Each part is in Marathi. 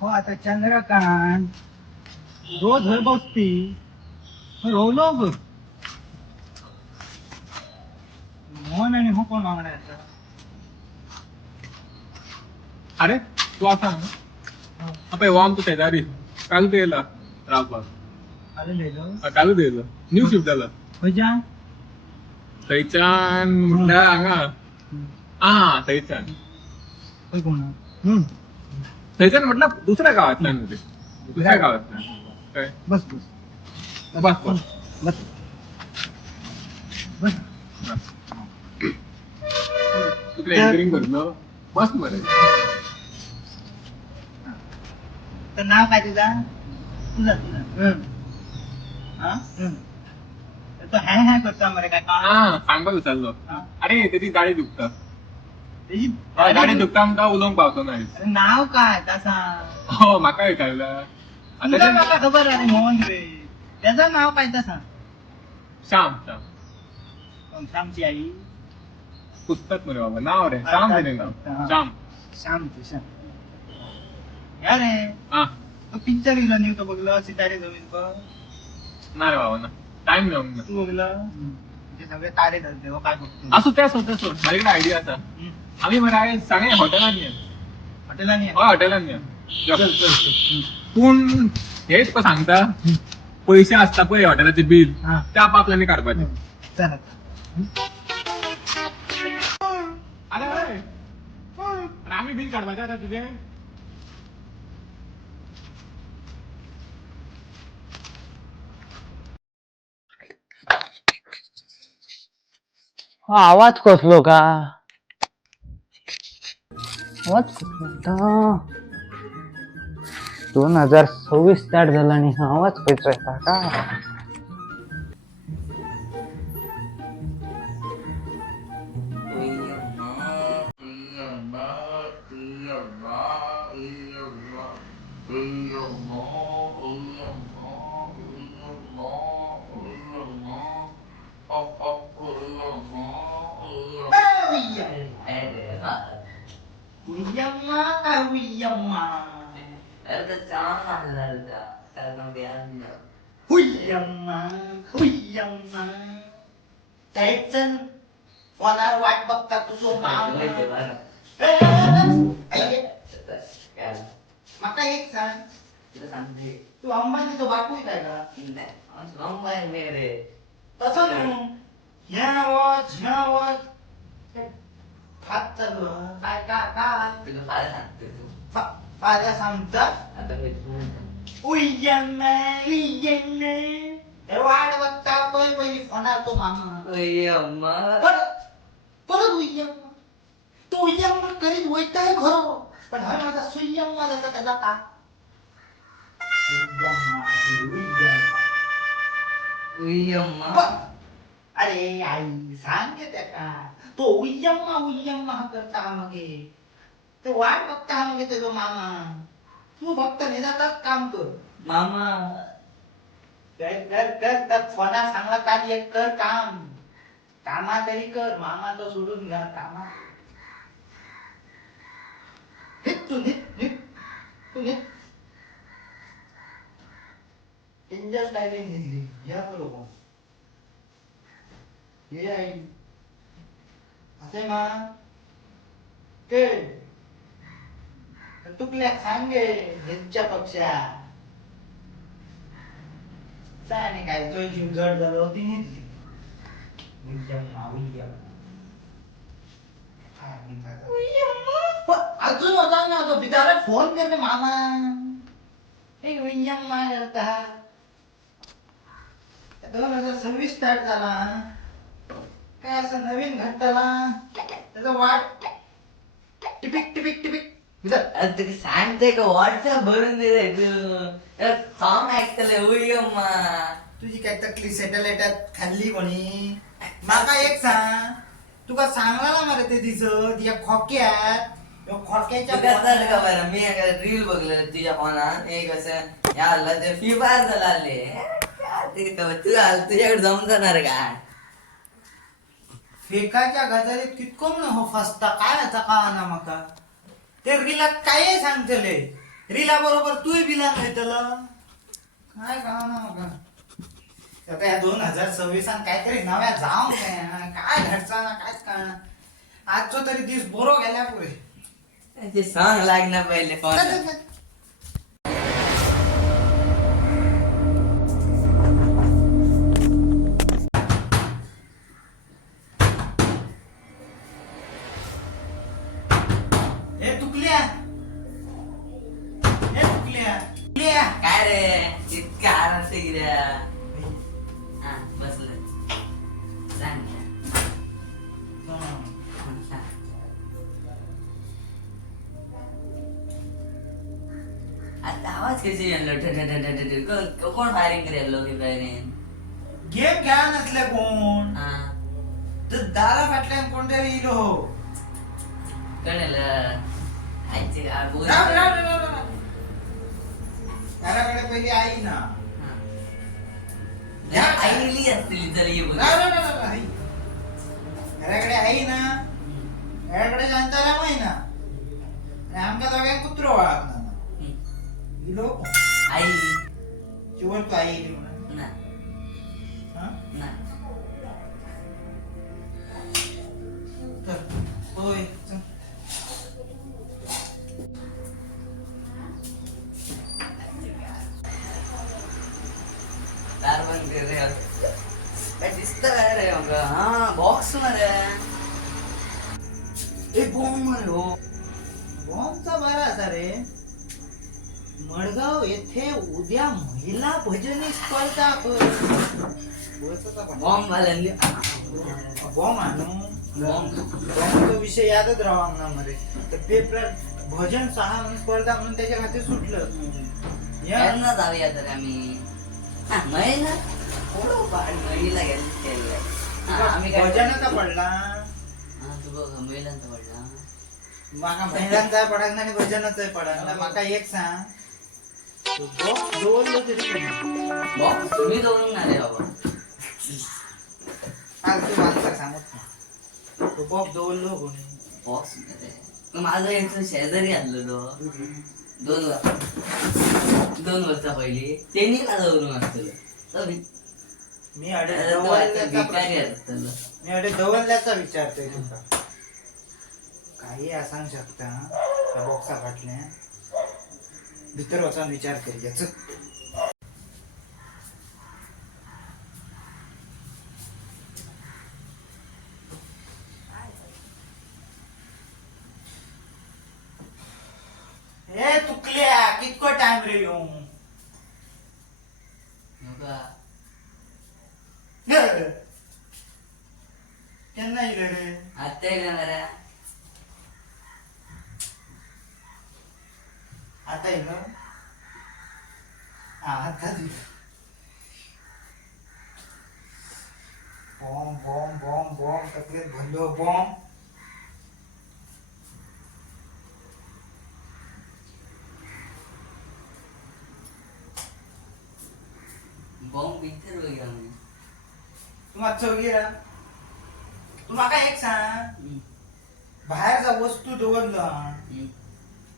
हो आता चंद्रकांत रोज हय बसती रोवलो बघ मोहन आणि हो कोण वांगडायचा अरे तू असा आपण वाम तू शेजारी काल गेला रावपाक आले लिहिलं काल गेलो न्यू शिफ्ट झाला खंयच्या थंयच्यान म्हटल्यार हांगा हा थंयच्यान खंय कोण थंयच्यान म्हटल्यार दुसऱ्या गावांतल्यान रे दुसऱ्या गावांतल्यान काय बस बस बस बस बस बस तुला एंकरिंग करतलो मस्त मरे तर नाव काय तुझा तुझा तुझा हा तो हॅ हॅ करता मरे काय का हा सांगपाक विचारलो अरे तेची गाडी दुखता त्याची गाडी दुखता आमकां उलोवंक पावतो ना अरे नाव काय तसा हो म्हाका विचारला तुझा मला खबर आहे मोहन रे त्याचं नाव काय तसा श्याम श्याम श्यामची आई पुस्तक मरे बाबा नाव रे श्याम रे नाव श्याम श्याम तू श्याम या रे हा तो पिक्चर गेला नाही तो बघला सितारे जमीन पर ना रे बाबा ना टाइम मेळूंक ना तू बघला ते सगळे तारे धरते हो काय बघतो असो तेच होतं सोड माझ्याकडे आयडिया आसा आम्ही मरे सांगे हॉटेलान या हॉटेलांनी हय हॉटेलान या पूण हेच को सांगता पैसे असता पळय हॉटेलाचे बिल हा ते आपापल्यानी काडपाचे चला अरे अरे आम्ही बिल काढवायचं आता तुझे आवाज कसलो का आवाज कसलो आता 2026 स्टार्ट झाला आणि हा आवाज खयचो येता का कोणाला वाट बघता तुझं माका एक सांग तू अंबानीचो बापू काय का तसं नाही ह्या आवाज हात चालू काय फाद्या सांगतात वाट बघता पहिली फोनार तो मामा परत उय्यम्मा तो उय्यम्मा करीत वैताय खरो पण हा माझा सुय्यम्मा झाला त्याचा का अरे आई सांग त्या का तो उय्यम्मा करता मगे ते वाट बघता मगे तुझो मामा तू फक्त निदातच काम कर मामा कर फोना सांगला कार्य कर कामा तरी कर मामा तो सोडून घ्या कामा तू इंजन स्टायलिंग घेतली या बरोबर हे आई असे मा ते तुकल्या सांगे ह्यांच्या पक्षा आणि काय तो जीव जड झालं होती नेतली अजून होता ना तो बिचारा फोन करते मामा एक विंजम्मा करता 2026 स्टार्ट झाला काय असं नवीन घटना त्याचा वाट टिपिक सांगते का व्हॉट्सअप भरून दिले तू सॉंग ऐकतले उयम्मा तुझी काय तकली सॅटेलाइटात खाल्ली कोणी माका एक सांग तुका सांगला मरे ते दिसत या खोक्यात खोक्याच्या का बरं मी रील बघलेलं तुझ्या फोनात एक असं या ते फ्री फायर झाले तुझ्याकडे जमून जाणार का फेकाच्या गजालीत कितको म्हणून हो फसता काय याचा कळना माका ते रीलात काय सांगतले रीला बरोबर तूही बिला मिळतलं काय का ना मग आता या 2026 काहीतरी नव्या जाऊ काय घडचा ना काय कळणार आजचो तरी दिवस बरो गेल्या पुरे ते सॉंग लागणार पहिले फोन हे तुकल्या तुकल्या काय रे इतका आराम से गिऱ्या हा बसलं सांग सांग. आता आवाज कशी येणार कोण फायरिंग करेल की फायरिंग गेम खेळा नसले कोण हा तर दारा फाटल्यान कोणतरी इलो कळलं आईचे राव, राव, राव, राव, राव. घराकडे पहिली आई ना आईली असतील चल ये बघ राव, राव, राव, राव, आई. घराकडे आई ना घराकडे शांताराम आहे ना आणि आमच्या दोघ्या कुत्रो वाळत ना इलो आई चिवट तू आई इली म्हणून ना हा? ना चल, होय चल. दार बंद कर रे काय दिसतं काय रे मग हा बॉक्स मध्ये ए बॉम्ब मध्ये हो बॉम्बचा बरा असा रे मडगाव येथे उद्या महिला भजनी स्पर्धा बॉम्ब वाल्यांनी बॉम्ब आणू बॉम्ब बॉम्बचा विषय यादच राहा अंगणामध्ये तर पेपर भजन सहा म्हणून स्पर्धा म्हणून त्याच्या खाते सुटलं या यांना जाऊया तर आम्ही हा महिला थोडं पाड महिला गेलं आम्ही काय भजनाचा पडला हा तू बघ महिलांचा पडला माका महिलांचा पडायला आणि भजनाचा पडायला माका एक सांग तो box डोललो तरी कमी. बॉक्स मी दोन ना रे बाबा आज तू माणसा सांगत नाही तो बॉक्स डोललो कोणी बॉक्स मध्ये माझं यांचं शेजारी आणलेलो 2 वर्षा पहिली त्यांनी का जाऊन असतं तर मी अडे भिकारी दवलल्याचा असतं मी अडे दवलल्याचा विचारतोय तुका काही असांग शकता त्या बॉक्सा फाटल्या भितर वचून विचार करी याच हे तुकल्या कितको टाइम रे येऊ केन्ना येले रे आता येईल ना आता येलो आता बॉम्ब बॉम्ब बॉम्ब बॉम्ब तकलेत भरलो बॉम्ब बॉम्ब इथे बघा तू मागचं वगैरे तू माका एक सांग बाहेरचा वस्तू दवरला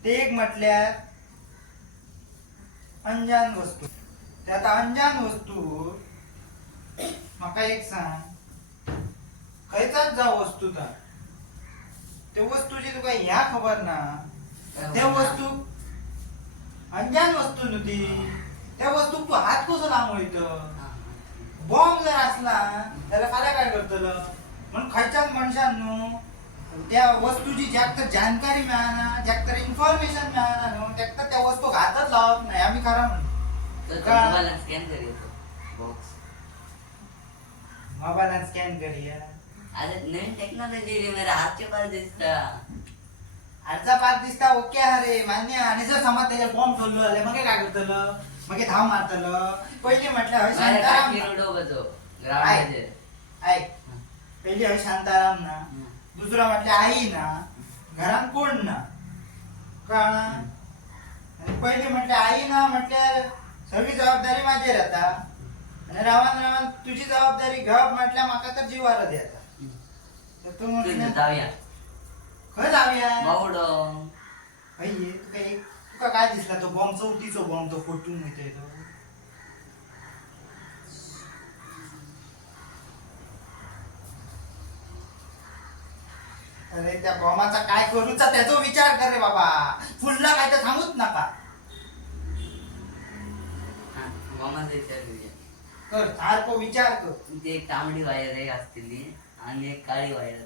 ते एक म्हटल्यार अंजान वस्तू ते आता अंजान वस्तू माका एक सांग खयचाच जा वस्तू तर ते वस्तूची तुका ह्या खबर ना त्या वस्तू अंजान वस्तू न्हती त्या वस्तूक तू हात कसो लांबवयत बॉम्ब जर असला त्याला फाल्या काय करतलं म्हणून खयच्याच मनशान न्हू त्या वस्तूची ज्याक तर जानकारी मिळाना ज्याक तर इन्फॉर्मेशन मिळाना न्हू त्याक तर त्या वस्तू हातात लावत नाही आम्ही खरा म्हणतो मोबाईल स्कॅन कर येतो बॉक्स मोबाईलान स्कॅन करूया अरे नवीन टेक्नॉलॉजी रे मेरे हातचे पार दिसता आजचा पार दिसता ओके अरे मान्य आणि जर समज त्याच्या बॉम्ब ठेवलो आले मग काय करतलं मग धाव मारतलं पहिली म्हटलं हय शांताराम ऐक पहिली हय शांताराम ना दुसरा म्हटलं आई ना घरात कोण ना कळना आणि पहिली म्हटलं आई ना म्हटल्यार सगळी जबाबदारी माझी राहता आणि रावान रावान तुझी जबाबदारी घेवप म्हटल्या माका तर जीवार येता तर तू म्हटलं जाऊया खंय जाऊया बावडो तुका तुका काय दिसला तो बॉम्ब, चौथीचो बॉम्ब, तो फोटून मिळतोय तो. अरे त्या बॉम्बाचा काय करूचा त्याचा विचार कर रे बाबा. फुलला काय तर सांगूच नका. हा बॉम्बाचा विचार करूया. कर सारखं विचार कर. ती एक तांबडी वायर एक असतील आणि एक काळी वायर.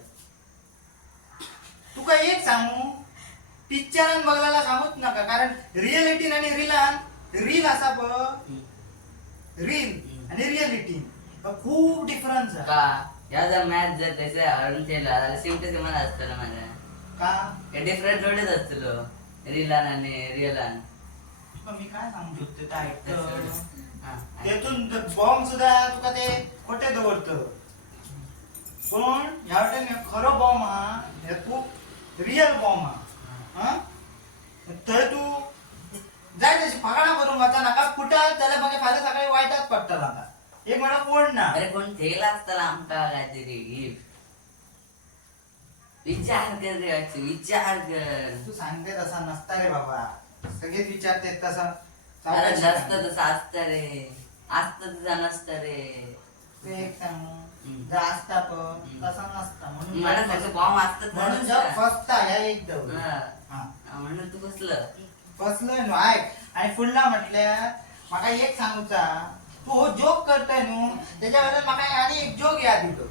तुका एक सांगू, पिक्चरान बघायला सांगूच नका, कारण रिअलिटी आणि रील असा बघ, रील आणि रिअलिटी खूप डिफरन्स आहे. का या जर मॅच जर त्याचे हरून केला तर शेवटी ते मला असतं ना माझ्या का डिफरंट थोडेच असतलो रिलान आणि रिअलान. पण मी काय सांगू शकतो काय हा त्यातून बॉम्ब सुद्धा तुका ते खोटे दवरत, पण ह्या वाटेन खरो बॉम्ब हा हे खूप रिअल बॉम्ब हा. थंय तू जाय तशी फकाणा करून वाचा नाका, फुटात जाल्यार मागीर फाल्यां सकाळी वायटाच पडटला आता. एक म्हणा कोण ना. अरे कोण ठेला असताना आमका काहीतरी गिफ्ट. विचार कर रे वाची, विचार कर. तू सांगते तसा नसता रे बाबा, सगळेच विचारते तसा. अरे नसतं तसं असतं रे, असतं तसं नसतं रे. तू एक सांगू जर असता पण तसा नसता, म्हणून मला त्याचं बॉम्ब असतं म्हणून जर फसता ह्या एकदम म्हणून तू कसलं फसलं न्हू. ऐक आणि फुडला म्हटल्यार म्हाका एक सांगूचा, तू हो जोक करतोय न्हू त्याच्या बद्दल म्हाका आणि एक जोक याद येतो.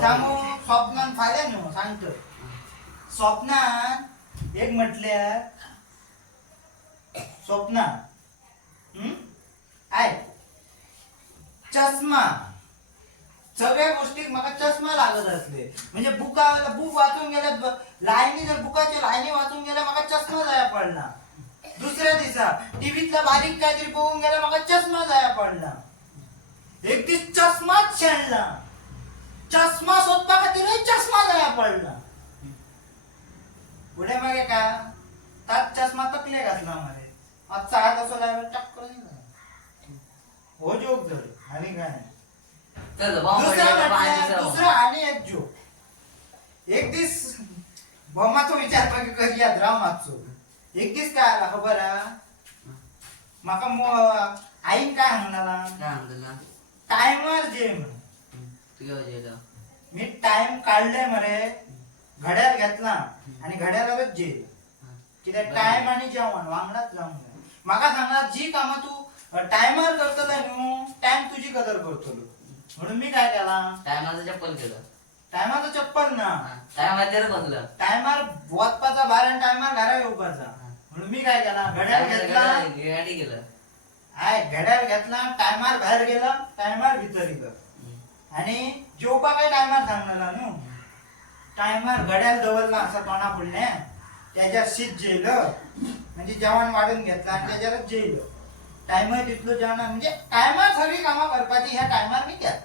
सांगू स्वप्नान फायदा न्हू सांगतो. स्वप्नान एक म्हटल्यार स्वप्नान ऐक चष्मा, सगळ्या गोष्टीक म्हाका चष्मा लागत असले, म्हणजे बुक वाचून गेल्या लाईनी, जर बुकाच्या लाईनी वाचून गेल्या म्हाका चष्मा जाया पडला. दुसऱ्या दिसा टीव्हीतला बारीक काहीतरी बघून गेला म्हाका चष्मा जाया पडला. एक दीस चष्माच शेणला, चष्मा सोदपा खातीरय चष्मा जाया पडला. पुढे मागे का ताच चष्मा तकले घातला मरे, आजचा हात असो लावला टक्कर हो जोक झाले आणि काय नाही. दुसरा आणि एक जोक. एक दिस बॉम्बाचो विचार करूया ड्रामाचो. एक दिस काय आला खबर हा, माका आईन काय सांगला, टायमर जे म्हण. मी टाइम काढले मरे, घड्याळ घेतला आणि घड्याळावरच जेल. कित्याक टाइम आणि जेवण वांगडाच जाऊन म्हाका सांगला, जी कामां तू टायमर करतलो न्हू टाइम तुझी कदर करतलो. म्हणून मी काय केला, टायमाचं चप्पल केलं. टायमाचं चप्पल ना, टायमाच्या बसलं. टायमर वचपाचा बार आणि टायमर घरा येवपाचा. म्हणून मी काय केला, घड्याळ घेतला, गाडी गेलं. घड्याळ घेतला, टायमार बाहेर गेला, टायमार भितर गेलं. आणि जेवपा काय टायमार सांगला न्हू, टायमार घड्याळ दवरला असं तोंडा फुडले, त्याच्यात शीत जेयलं, म्हणजे जेवण वाढून घेतला आणि त्याच्यात जेयलं. टायमर तिथलं जेवण, म्हणजे टायमार सगळी कामं करपाची ह्या टायमार मी केला.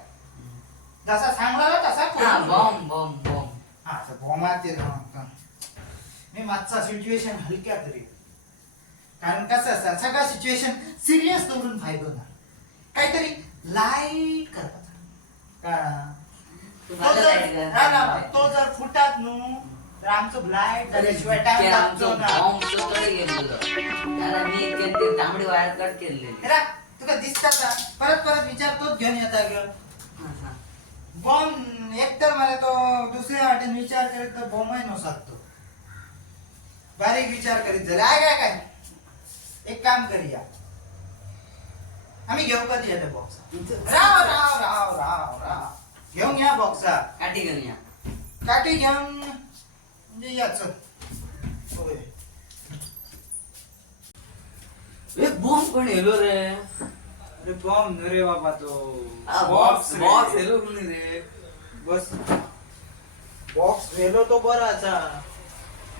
जसा सांगला तसा बॉम्ब बॉम्ब बॉम्ब. हा बॉम्बाचे मी मागचा सिच्युएशन हलक्या तरी, कारण कसं असतं सगळं सिच्युएशन सिरियस करून फायदो ना, काहीतरी लाईट करता. तो जर फुटात न्हू तर आमचं लाईट झाल्याशिवाय टाइम लागतो ना. तांबडी वायर कट केलेली. तुका दिसता का परत परत विचार तोच घेऊन येता ग. बॉम्ब एकतर मला तो दुसऱ्या वाटेन विचार करीत तर बॉम्बही नसत तो बारीक विचार करीत झाले. काय काय एक काम करूया, आम्ही घेऊ कधी येते बॉक्स. राव राव राव राव राव घेऊन या बॉक्सा. काठी घेऊन या. काठी घेऊन म्हणजे याच बॉम्ब पण हेलो रे. अरे बॉम्ब न रे बाबा, तो बॉक्स बॉक्स हेलो कोणी रे. बस बॉक्स वेलो तो बरा असा.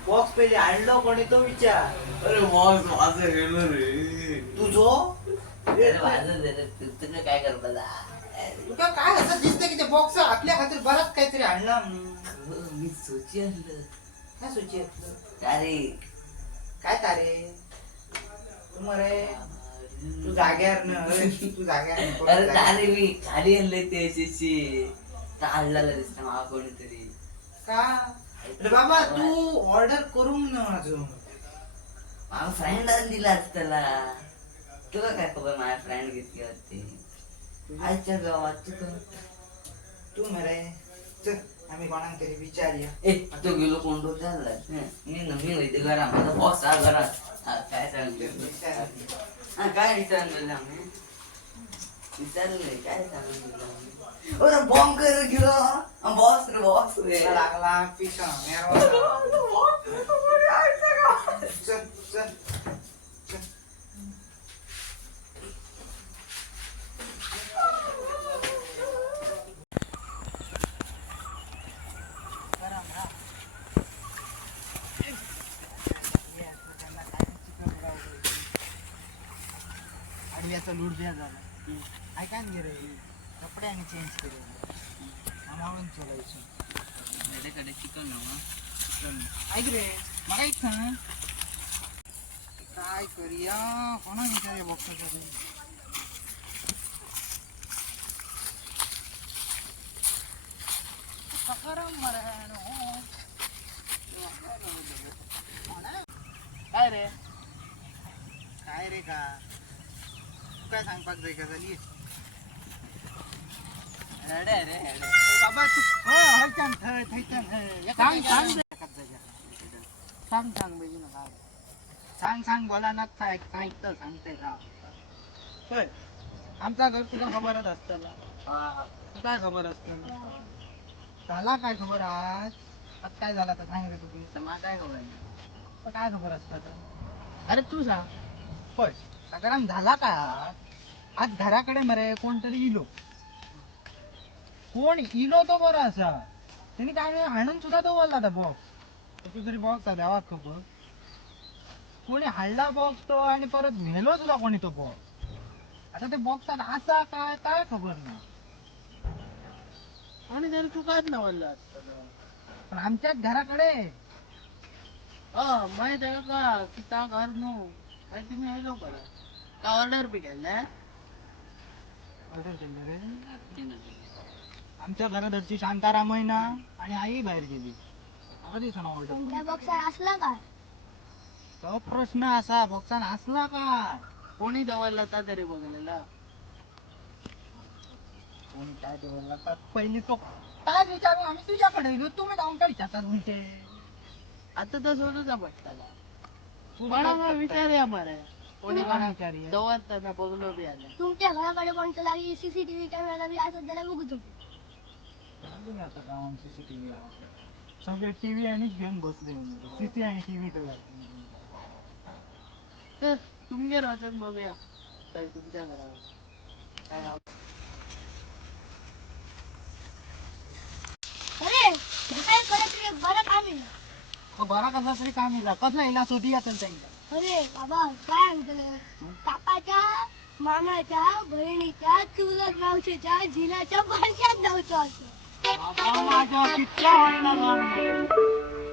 बॉक्स पहिले आणलो कोणी तो विचार. अरे बॉक्स माझं हेलो रे. तुझो तुझं काय करता. तुका काय असं दिसतं की ते बॉक्स आपल्या खातीर बराच काहीतरी आणला. मी सोची आणलं. काय सोची घेतलं अरे काय तारे तू मरे तू जाग्यावर न तू जाग्यावर अरे तारे मी खाली आणले ते अशी काढला दिसत मला कोणीतरी. का अरे बाबा तू ऑर्डर करून न अजून माझा फ्रेंडान दिला त्याला. तुला काय खबर माझ्या फ्रेंड घेतली होती आईच्या गावात. तू मरे चल आम्ही कोणाक तरी विचारूया. तो गेलो कोंडो चाललाय. मी होते घरा माझा बॉस हा घरात. काय सांगले काय विचारलं आम्ही विचारलंय काय सांगितलं बॉम्ब कर गेलो बॉस रे बॉस रे लागला पिसा चल चल चल. आडव्याचा लूट द्या झाला ऐका ना रे कपडे आणि चेंज केले आम्हाला चलायचं माझ्याकडे चिकन ऐक रे मला एक सांग काय करूया कोणा विचारूया बॉक्सर काय रे काय रे का तू काय सांगपाक जाय का झाली बाबा तू सांग बेजी ना काय सांग सांग बोला ना काय काय तर सांगते का होय आमचा घर तुला खबरच असतं काय खबर असतं झाला काय खबर आज आज काय झाला तर सांग रे तुम्ही मला काय खबर नाही. काय खबर असतात अरे तू सांग. होय सगळ्यात झाला का आज घराकडे मरे कोणतरी इलो कोण इलो तो बरा असा त्यांनी काय नाही हाणून सुद्धा तो बोलला होता बॉक्स तू तरी बॉक्स द्यावा खबर कोणी हाडला बॉक्स तो आणि परत नेलो तुला कोणी तो बॉक्स आता ते बॉक्सात असा काय काय खबर नाही आणि तरी तू काय ना बोलला पण आमच्याच घराकडे माहित आहे का की त्या घर नो काय तुम्ही आलो करा का ऑर्डर बी केलं ऑर्डर केलं रे आमच्या घरादरची शांताराम आहे ना आणि आई बाहेर गेली कधी सांग ऑर्डर बॉक्सर असला का तो प्रश्न असा बॉक्सान असला का कोणी दवरला होता तरी बघलेला कोणी काय बोलला पहिली तो काय विचारू आम्ही तुझ्याकडे येलो तुम्ही जाऊन काय विचारतात म्हणते आता तर सोडूचा पटताला कोणाला विचारूया मारे कोणी कोणाला विचारूया? दवरताना बघलो बी आलं तुमच्या घराकडे कोणतं लागी सीसीटीव्ही कॅमेरा बी असं त्याला बघतो आता गावात CCTV सगळे टीव्ही आणि घेऊन बसले सीसी आणि टीव्ही तर तुमच्या राहतात बघूया काय तुमच्या घरावर काय अरे काय करत रे बरं काम आहे बरा कसा तरी काम येईल कसं येईल सुटी असेल त्यांच्या अरे बाबा काय म्हणतो काकाच्या मामाच्या बहिणीच्या चुलत मावशीच्या झिलाच्या भाषात नव्हतं असं माझ्या कितक्या होईना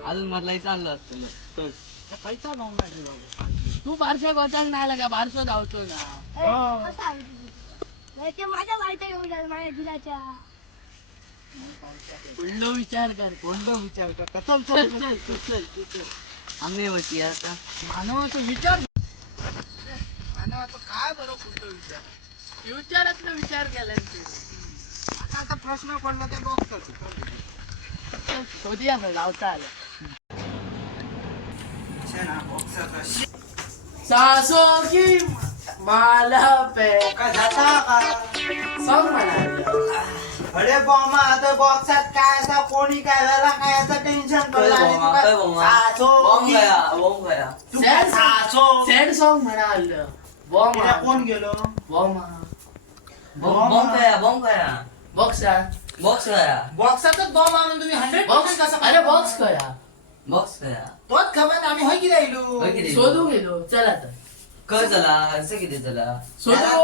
अजून मधलाही चाललं असतं तर पैसा लावून नाही तू बारशा गोचाल नाही आला का बारसो धावतो ना अरे, कसं आहे तुझं? नाही ते माझ्या बायका येऊन जाईल माझ्या झिलाच्या पुढलो विचार कर कोणतं विचार करता चल चल चल चल तू चल तू चल आम्ही होती आता मानवाचा विचार मानवाचा काय बरं कुठं विचार फ्युचरातला विचार केला तू आता प्रश्न पडला ते बघतो शोधिया लावता आलं सासो की माला पे सॉन्ग म्हणा अरे बॉमा आता बॉक्सात काय असा कोणी काय झाला काय असं टेन्शन बॉम्ब गया सॅड सॉन्ग म्हणा आलं बॉम्ब कोण गेलो बॉम्ब बॉम्ब गया बॉक्सा बॉक्स गया बॉक्सातच बॉम्ब आणून तुम्ही 100% बॉक्स कसं अरे बॉक्स करा बॉक्स गया तोच खबर आम्ही होय की राहिलो होय की रे? शोधू गेलो चला तर कर चला असं किती चला शोधू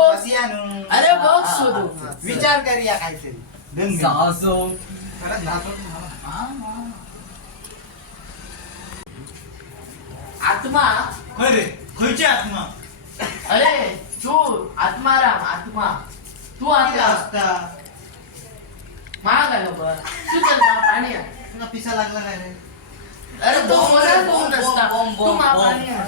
अरे बॉक्स शोधू विचार करूया काहीतरी दोन मिनिट. सासू परत धावतो तुम्हाला. आत्मा खरे खयची आत्मा अरे तू आत्माराम आत्मा तू किती आत्मा असता महाग आलो बर तू चल ना पाणी आण. तुला पिसा लागला काय रे अरे तो मला कोण नसता तू मा पाणी आण.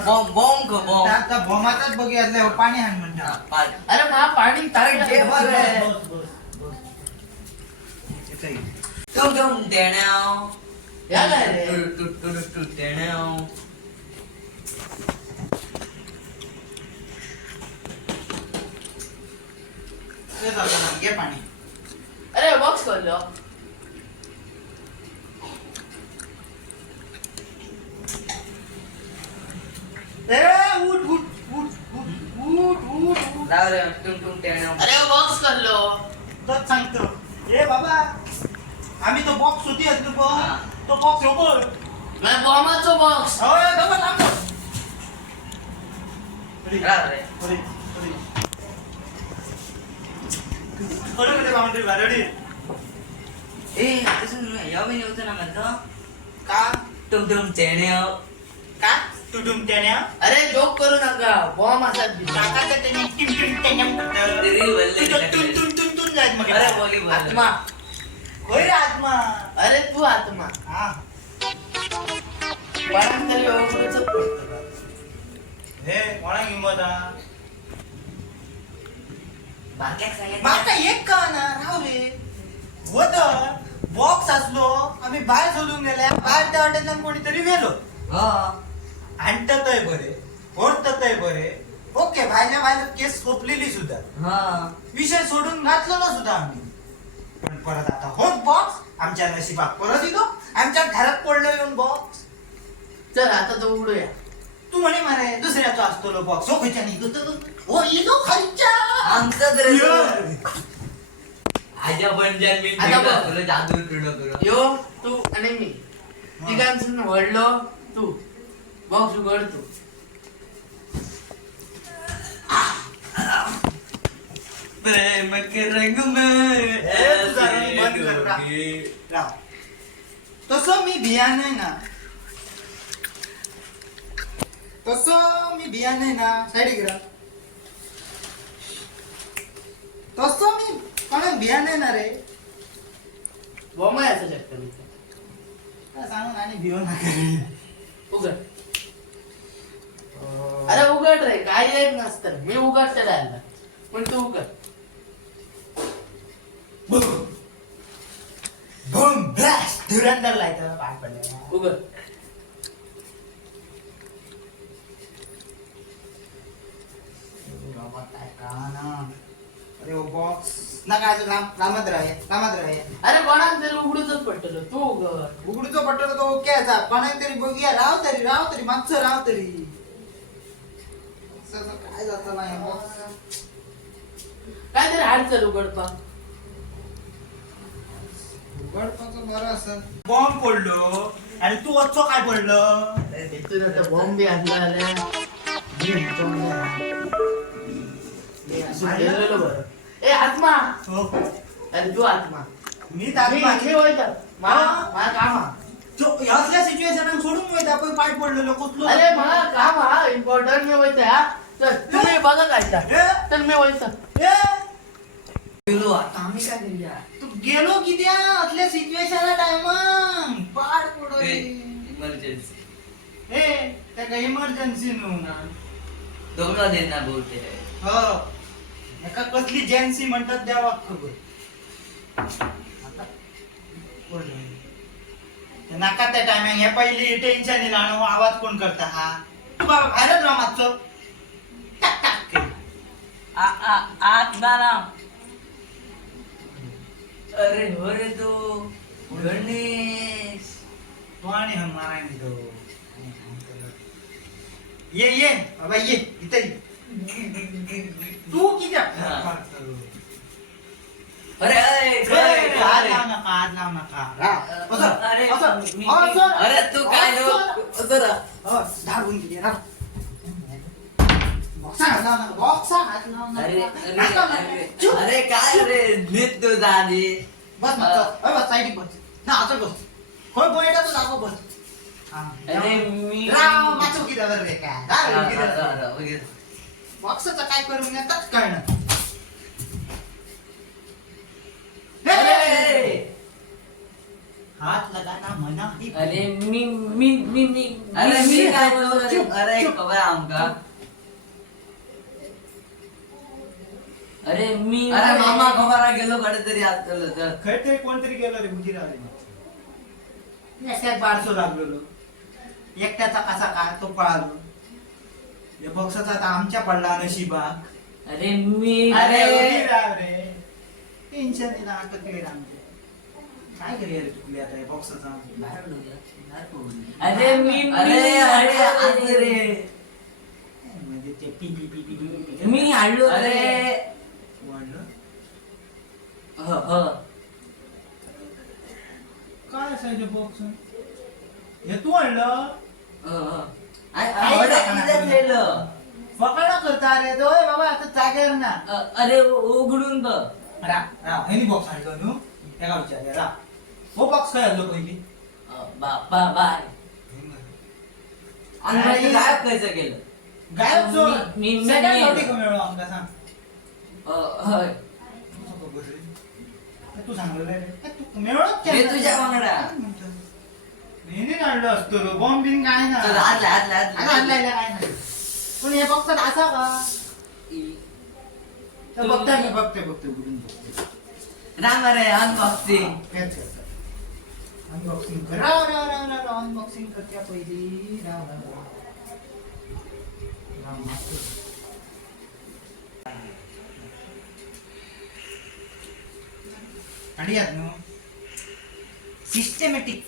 आता भोमातच बघितलं पाणी आण म्हणता अरे मा पाणी तारक घे बस, बरं. बस, बस, बस. इथं ये. या काय रे ते झालं ना, घे पाणी अरे बॉक्स खोललो उठ उठ उठ उठ उठ उठ अरे बॉक्स खोललो तोच सांगतो ए बाबा आम्ही तो बॉक्स होती असलो पण तो बॉक्स होतो मैं बॉम्बाचो बॉक्स का तुटून त्याने अरे जोक करू नका बॉम्ब असतात टाकायचं त्याने टुन जायत मग आत्मा होय रे आत्मा अरे तू आत्मा हा पण तरी एवढंच हे कोणा किंमत बारक्याक माका एक का ना राव रे होत बॉक्स असलो आम्ही बाहेर सोडून गेल्या बाहेर त्या हॉटेलात कोणीतरी गेलो आणतय बरे ओढतय बरे ओके बाहेरच्या बाहेर केस सोपलेली सुद्धा विषय सोडून घातलो ना सुद्धा आम्ही पण परत आता होत बॉक्स आमच्या नशिबात परत येतो आमच्या घरात पडलो येऊन बॉक्स चल आता तो उडूया तू म्हणे मारे दुसऱ्याचा असतो बॉक्स हो खयच्या निघतो हो येतो खालच्या यो तू आणि मी तिघांचं वडलो तू बॉक्स उघड तू प्रेम के रंग तुझा रंग बंद कर ना. राव तसं मी भियान आहे ना तसं मी भियान आहे ना साईड गिरा तसं मी कोणाक भियान आहे ना रे बॉम्ब यायचं शकतं मी काय सांगून आणि भिवू नका रे उघड अरे उघड रे काय एक नसतं मी उघडते राहिला पण तू उघड बूम ब्लास्ट धुरंधर लायचं पाठ पडले उघड अरे वो बॉक्स ना काय रामत राहे अरे कोणाक तरी उघडूच पडतलो तू उघड उघडूचो पटलो तो ओके असा कोणाक तरी बघूया राव तरी मागचं राव तरी असं काय जातं नाही बॉक्स काय तरी हाड चल उघडपा उघडपाचं बरं असं बॉम्ब पडलो आणि तू वचो काय पडलं तिथून आता बॉम्ब बी आणला आल्या गेलेलो बरं ए आत्मा हो अरे तू आत्मा मी मी तात्मा होयतं मला काम हा. असल्या सिच्युएशन सोडून होईल आपण पाय पडलेलो कुठलो अरे मला काम हा इम्पॉर्टंट मी होयतं हा तर तुम्ही बघा काय तर मी होयतं आम्ही काय करूया तू गेलो किती असल्या सिच्युएशनला टाइम पाड पडो इमर्जन्सी हे त्या काही इमर्जन्सी ना दोघं देणार बोलते हो एका कसली जेन्सी म्हणतात द्यावा खबर आता पडलं. ते नाका त्या टायमिंग हे पहिली टेन्शन येईल आणि आवाज कोण करता हा तू बाबा बाहेरच राहा मागचं टाक टाक केलं. आत दारा अरे हो रे तू गणेश तो आणि हम मारायला तो ये बाबा ये इथे ये. तू किती हा. अरे अरे हात लाव नका राह. बसा. अरे बसा. मी- बसा. अरे तू काय बसा. जरा हो, धावून गेली राह. बॉक्सा हात लाव नका. बॉक्सा हात लाव नका. अरे हात लाव नका. चुप. अरे काय रे नीट तू झाली बस बस साईड बस ना असं बस होय बोयटा तू दाखव बस हा. अरे मी राव माचो किती रे काय राव किती बॉक्सचं काय करून येतात कळणं अरे हाथ लगाना मना ही अरे मी अरे मी काय बोलतो रे? चुप, अरे चुप. खबर आमका. अरे मी अरे मामा खबर गेलो कडे तरी आज तर खरं तरी कोणतरी गेलं रे बुद्धी राहिले नेसक्यात बारसो लागलेलो एकट्याचा कसा काय तो पळालो या बॉक्साचा आता आमच्या पडला नशिबाक अरे मी अरे उभी राह रे टेन्शन नाही आता केलं आमचे काय करूया रे चुकली आता या बॉक्साचा बाहेर बोलूया, बाहेर बोलूया. अरे मी अरे अरे आज रे म्हणजे ते पी पी पी पी पी पी मी हाडलो अरे वाढलं हो काय असायचं बॉक्स हे तू आणलं आवडे किती ठेवलं. फकाडा करता अरे तो "ओय बाबा आता जागेवर ना अरे उघडून बघ रा रा हेनी बॉक्स आणलो न्हू त्याला विचार रा हो बॉक्स काय आणलो पहिली बाय आणि गायब कैसे केलं. गायब जो मी- मी- सेकंड मी- नोटी कमी वेळा आमका सांग होय तू सांगलेलं रे तू मिळवत हे तुझ्या वांगडा. नेहमी आणलं असतो बॉम्ब बिन काय ना चल, आतल्या, आतल्या, आता आतल्या. आणलाय काय नाही पण हे बॉक्सात असा का तर बघता मी बघते उघडून बघते राम रे अनबॉक्सिंग. हेच करतात अनबॉक्सिंग कर राव अनबॉक्सिंग करत्या पहिली राव आणि यात नो सिस्टमॅटिक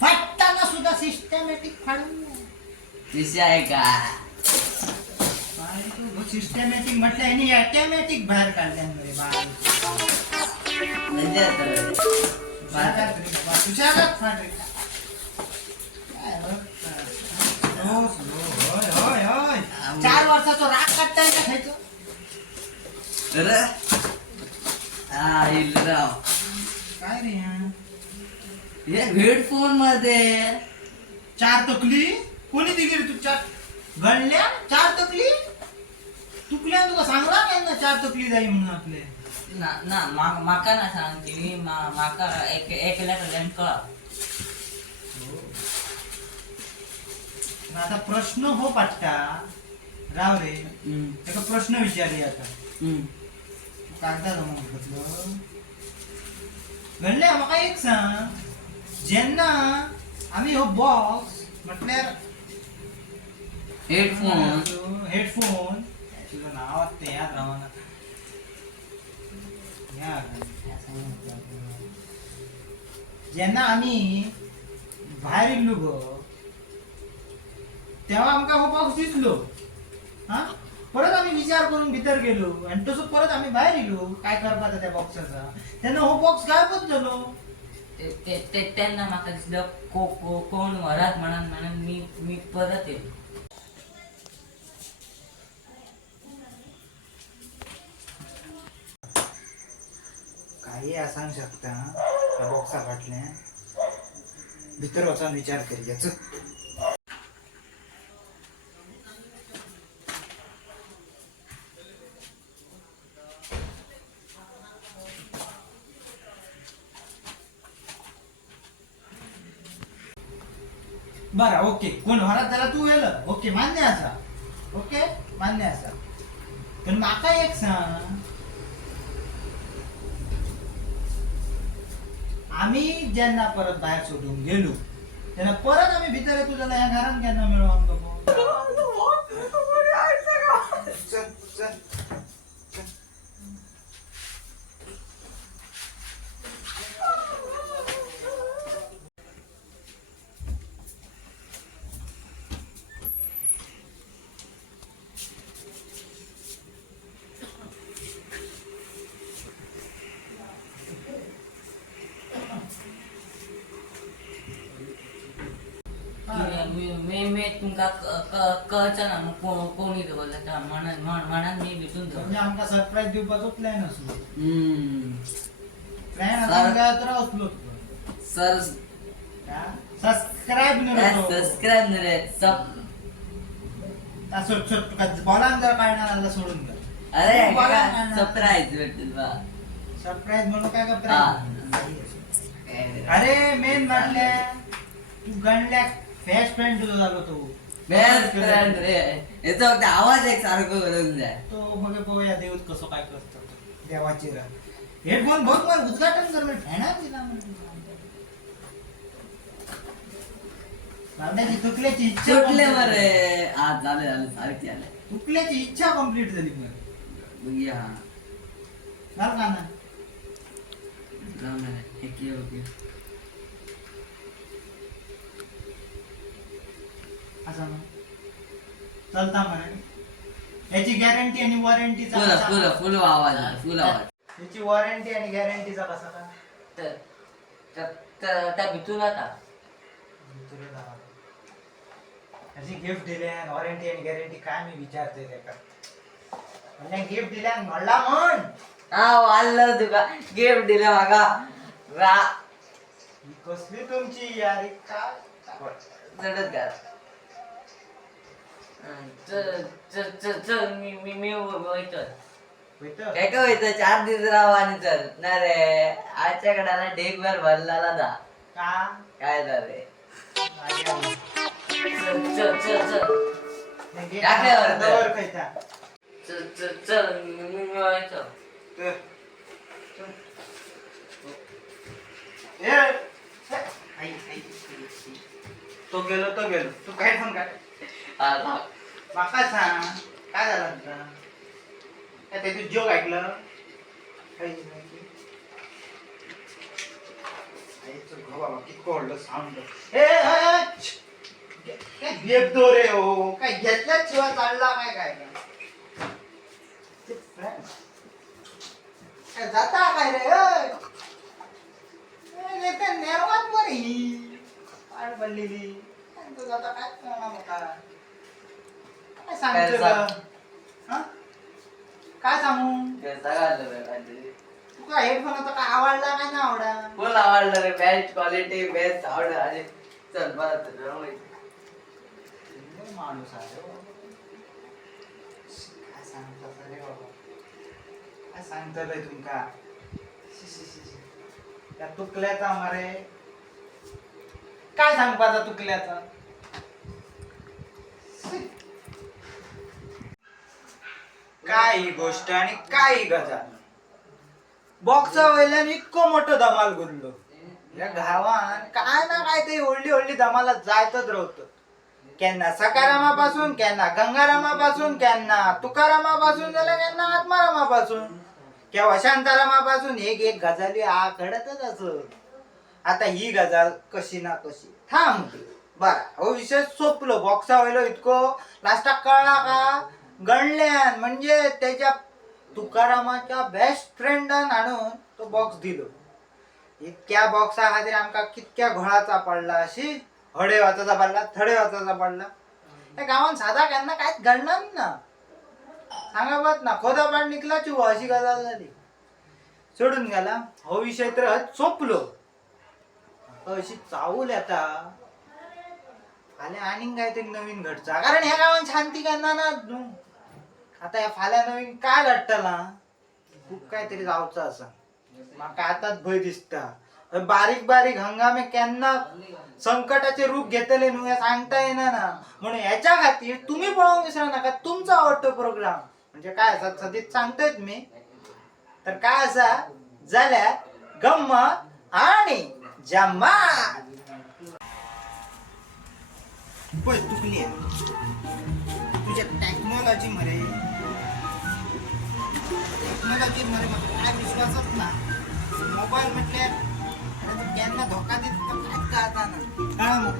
फाटताना सुद्धा सिस्टमॅटिक फाडून विषय आहे का. सिस्टमॅटिक म्हटलं आणि ऑटोमॅटिक बाहेर काढल्यामुळे म्हणजे आता रे. तुझ्यालाच फाट रे. होय 4 वर्षाचा राग काढताय का खायचं अरे हा इल्राव. काय रे हा? हे हेडफोन मध्ये 4 तकली कोणी दिली रे तू 4 गणल्या 4 तकली तुकल्या तुका सांगला काय ना 4 तकली जाई म्हणून आपले ना माका ना सांगते माका एकल्या कडल्यान कळा आता प्रश्न हो पाटका राव रे एका प्रश्न विचारूया आता कागदा जमा घेतलं गणल्या म्हाका एक सांग जेन्ना आम्ही हो बॉक्स म्हटल्यार हेडफोन तुझं नाव ते याद राहणार जेन्ना आम्ही भायर इल्लो गो तेव्हा आमका हो बॉक्स दिसलो हा परत आम्ही विचार करून भितर गेलो आणि तसं परत आम्ही बाहेर येलो काय करपाचा त्या बॉक्साचा तेन्ना हो बॉक्स गायबच झालो त्यांना माका दिसलं कोण वरात म्हणून मी परत येलो काही सांग शकता त्या बॉक्सा फाटल्या भितर वचून विचार करी याच बरा ओके कोण घरात जरा तू गेलं ओके मान्य असा ओके मान्य असा पण माका एक सांग आम्ही ज्यांना परत बाहेर सोडून गेलो त्यांना परत आम्ही भितर येतो त्याला ह्या घरात केन्ना मिळवून मी तुमका कळचा ना कोणी बोलला म्हणून मी भेटून म्हणजे आमका सरप्राईज दिवपाचो प्लॅन असलो प्लॅन सर- तर असलो सर सबस्क्राईब सबस्क्राईब न रे सब. बोलान जर काढणार सोडून द्या अरे बोला ना. सरप्राईज भेटतील बा. सरप्राईज म्हणून काय हा. का अरे मेन म्हटले तू गणल्या बेस्ट फ्रेंड तुझा झालो तो बेस्ट फ्रेंड रे याचा फक्त आवाज एक सारखं करून द्या. तो मग पोया देऊत कसं काय करतो देवाची हेडफोन बघ मला उद्घाटन कर म्हणजे फॅना दिला म्हणजे तुकल्याची इच्छा सुटले complete मरे झाली. आज झाले सारखी आले तुकल्याची इच्छा कम्प्लीट झाली मग बघूया बरं का ना जाऊ ना रे. एक ये बघूया. असं ना चलता म्हणे याची गॅरंटी आणि वॉरंटीचा फुल फुल आवाज आहे, फुल आवाज याची वॉरंटी आणि गॅरंटीचा कसा का त्या भितून आता याची गिफ्ट दिल्या वॉरंटी आणि गॅरंटी काय मी विचारते त्याका म्हणजे गिफ्ट दिल्या म्हणला म्हण हा वाढलं तुका गिफ्ट दिलं मागा रा ही कसली तुमची यारी काय चढत का चल मी वयतो होतं? काय काय होईत 4 दिवस राहा आणि चल ना रे आजच्या कडाला ढेकभर भरला जा का काय झाले आल्या. चल नाही, घे. टाकल्यावर तर. दवर खायचा. चल मी वयतो तर. ए, आई, आई. तो गेलो तू काय फोन काय माका सांग काय झालं तुला काय त्याचं जोक ऐकलं काही नाही. आईचं घो बाबा कितकं ओढलं साऊंड काय घेतो रे हो काय घेतल्याच शिवाय चालला काय जाता काय रे नेरवात मरे ही पाड पडलेली तो जाता काय करणार होता काय सांगतो ग? काय सांगू तू काय हेडफोन आता काय आवडला काय ना आवडा फुल आवडलं रे बेस्ट क्वालिटी बेस्ट आवड आणि चल बरं माणूस आहे हो. काय सांगतो रे बाबा काय सांगतो रे तुमका त्या तुकल्याचा मरे काय सांग पाहता तुकल्याचा काय ही गोष्ट आणि काय ही गजाल बॉक्सा वयल्यान इतकं मोठं धमाल गुरलो या गावान काय ना काय ते ओढली धमाला जायतच राहतं केन्ना सकारामापासून केन्ना गंगारामापासून केन्ना तुकारामापासून झालं केन्ना आत्मारामापासून केव्हा शांतारामापासून एक गजाली घडतच असत आता ही गजाल कशी ना कशी थांबली बरं हो विषय सोपलो बॉक्सा वयलो इतकं लास्टाक कळला का गणल्यान म्हणजे त्याच्या तुकारामाच्या बेस्ट फ्रेंडान आणून तो बॉक्स दिलो इतक्या बॉक्सा खातीर आमका कितक्या घोळाचा पडला अशी हडे वाचाचा पडला थडे वाचाचा पडला त्या गावात साधा केन्ना काहीच घडणार ना सांगा बात ना खोदा पाड निघला चुवा अशी गजाल झाली सोडून गेला हो विषय तर सोपलो अशी चावूल आता फाल्या आणि काहीतरी नवीन घडचा कारण ह्या गावात शांती करणार ना आता या फाल्या नवीन काय घडटला खूप काहीतरी जावचं असं माका आताच भय दिसता बारीक बारीक हंगामे केन्ना संकटाचे रूप घेतले न्हू हे सांगता येणार ना म्हणून याच्या खातीर तुम्ही पळवून विसरा नका तुमचा आवडतो प्रोग्राम म्हणजे काय असा सदीत सांगतोय मी तर काय असा झाल्या गंमत आणि जमात पळ तुकली तुझ्या टेक्नॉलॉजी मध्ये काय विश्वासच ना मोबाईल म्हटल्यार केन्ना धोका देत काय कळता ना कळा मग